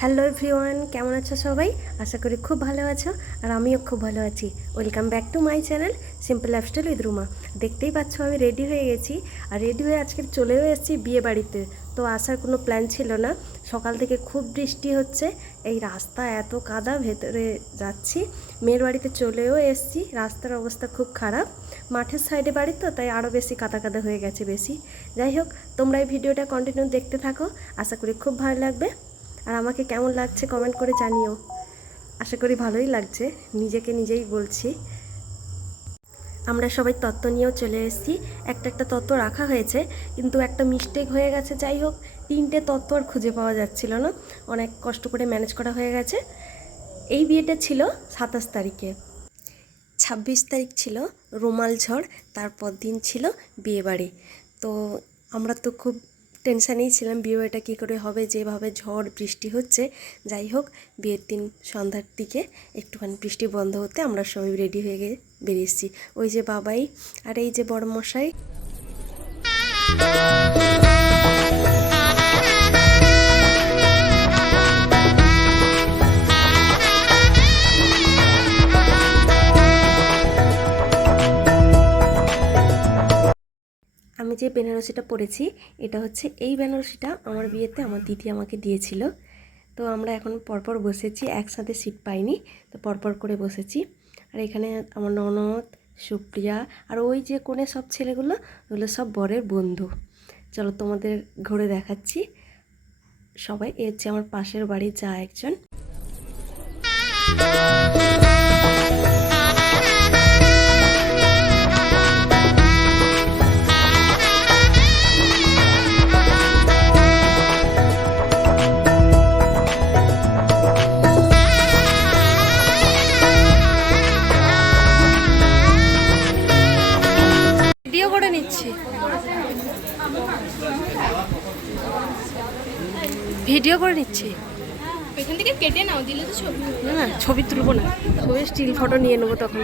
Hello everyone, কেমন আছো সবাই? আশা করি খুব ভালো আছো আর আমিও খুব ভালো আছি। Welcome back to my channel simple lifestyle with Ruma. দেখতেই পাচ্ছ আমি রেডি হয়ে গেছি আর রেডি হয়ে আজকে চলেও এসেছি বিয়ে বাড়িতে। তো আসার কোনো প্ল্যান ছিল না, সকাল থেকে খুব বৃষ্টি হচ্ছে, এই রাস্তা এত কাদা, ভেতরে যাচ্ছি। মেয়ের বাড়িতে চলেও এসেছি, রাস্তার অবস্থা খুব খারাপ, মাঠের সাইডে বাড়ি তো তাই আরও বেশি কাদা কাদা হয়ে গেছে বেশি। যাই হোক, তোমরা এই ভিডিওটা কন্টিনিউ দেখতে থাকো, আশা করি খুব ভালো লাগবে। আর আমাকে কেমন লাগছে কমেন্ট করে জানিও। আশা করি ভালোই লাগছে, নিজেকে নিজেই বলছি। আমরা সবাই তত্ত্ব নিয়েও চলে এসেছি। একটা তত্ত্ব রাখা হয়েছে, কিন্তু একটা মিস্টেক হয়ে গেছে। যাই হোক, 3টে তত্ত্ব আর খুঁজে পাওয়া যাচ্ছিল না, অনেক কষ্ট করে ম্যানেজ করা হয়ে গেছে। এই বিয়েটা ছিল 27 তারিখে, 26 তারিখ ছিল রুমাল ঝড়, তারপর দিন ছিল বিয়েবাড়ি। তো আমরা তো খুব টেনশানেই ছিলাম বিয়েবাড়িটা কী করে হবে, যেভাবে ঝড় বৃষ্টি হচ্ছে। যাই হোক, বিয়ের দিন সন্ধ্যার দিকে একটুখানি বৃষ্টি বন্ধ হতে আমরা সবাই রেডি হয়ে গিয়ে বেরিয়েছি। ওই যে বাবাই আর এই যে বড় মশাই। আমি যে বেনারসিটা পরেছি, এটা হচ্ছে এই বেনারসিটা আমার বিয়েতে আমার দিদি আমাকে দিয়েছিল। তো আমরা এখন পরপর বসেছি, একসাথে সিট পাইনি, তো পরপর করে বসেছি। আর এখানে আমার ননদ, সুপ্রিয়া আর ওই যে কোণে সব ছেলেগুলো, ওগুলো সব বরের বন্ধু। চলো তোমাদের ঘুরে দেখাচ্ছি সবাই। এ হচ্ছে আমার পাশের বাড়ির যা একজন। ভিডিও করে নিচ্ছি, ভিডিও করে নিচ্ছি। এখান থেকে কেটে নাও, দিলে তো ছবি। না, ছবি তুলবো না, ছবি স্টিল ফটো নিয়ে নেবো তখন।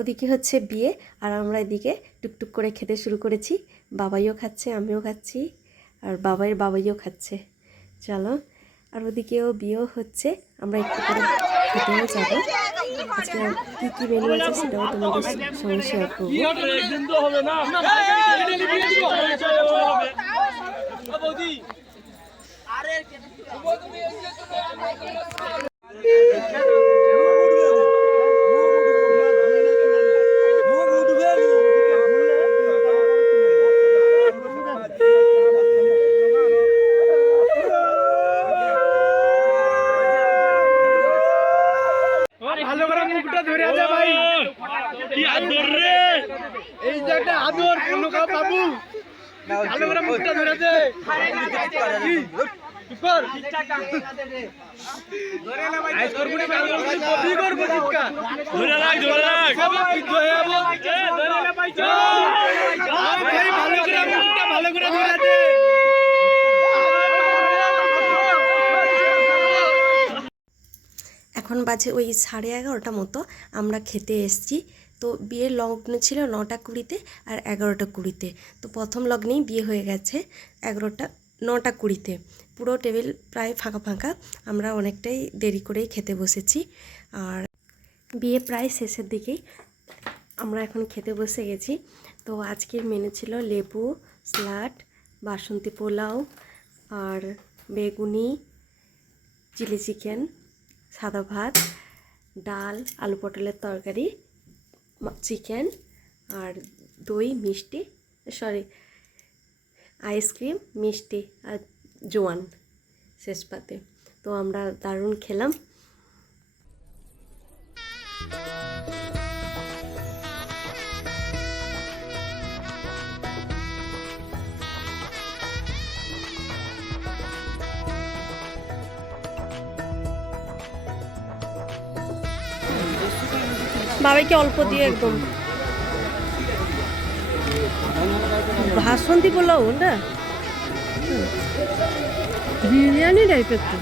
ওদিকে হচ্ছে বিয়ে আর আমরা এদিকে টুকটুক করে খেতে শুরু করেছি। বাবাইও খাচ্ছে, আমিও খাচ্ছি, আর বাবাইয়ের বাবাইও খাচ্ছে। চলো, আর ওদিকেও বিয়েও হচ্ছে, আমরা একটু করে খেতেও যাবো। আজকে কী কী মেনু আছে সেটাও তোমাদের সঙ্গে শেয়ার করবো। ভালো করে মুখটা ধরে আছে ভাই, কি আদর রে। একটা আদর অন্য কাউ পাবো ভালো করে মুখটা ধরে দে কিপর ধরে না ভাই আই করবনি ভালো করে কপি করব চিৎকা ধরে লাগ সব পিদ্ধ হয়ে যাবো ধরে না ভাই ভাই ভালো করে মুখটা ভালো করে ধরে দে এখন বাজে ওই 11:30 মতো আমরা খেতে এসেছি। তো বিয়ের লগ্ন ছিল 9:20-তে আর 11:20-তে। তো প্রথম লগ্নেই বিয়ে হয়ে গেছে 9:20-তে। পুরো টেবিল প্রায় ফাঁকা ফাঁকা, আমরা অনেকটাই দেরি করেই খেতে বসেছি। আর বিয়ে প্রায় শেষের দিকেই আমরা এখন খেতে বসে গেছি। তো আজকের মেনু ছিল লেবু, স্যালাড, বাসন্তী পোলাও আর বেগুনি, চিলি চিকেন, সাদা ভাত, ডাল, আলু পটলের তরকারি, চিকেন আর দই, মিষ্টি, আইসক্রিম, মিষ্টি আর জোয়ান শেষ পাতে। তো আমরা দারুণ খেলাম। বাবাইকে অল্প দিয়ে একদম ভাসন্তি পোলাও না বিরিয়ানি টাইপের তো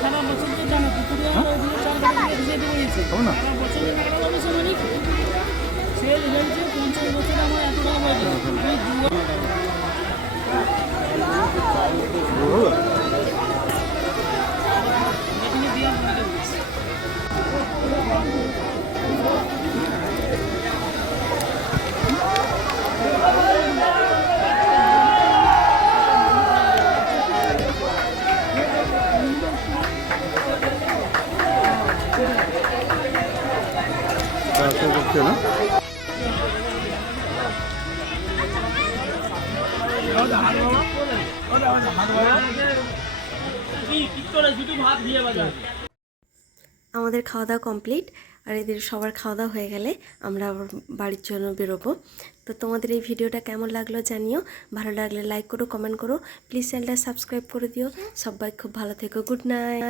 সারা বছর তো জানো পুকুরে দিয়ে 4 গাড়ি দিয়ে যেতে বলেছে সারা বছর টাকা পাবে সে মানে সেল হয়েছে 50 বছর আমার এত টাকা পাইছে এখানে দিয়ে আমাদের খাওয়া দাওয়া কমপ্লিট। আর এদের সবার খাওয়া দাওয়া হয়ে গেলে আমরা আবার বাড়ির জন্য বেরোবো। তো তোমাদের এই ভিডিওটা কেমন লাগলো জানিও, ভালো লাগলে লাইক করো, কমেন্ট করো, প্লিজ চ্যানেলটা সাবস্ক্রাইব করে দিও। সবাই খুব ভালো থেকো, গুড নাইট।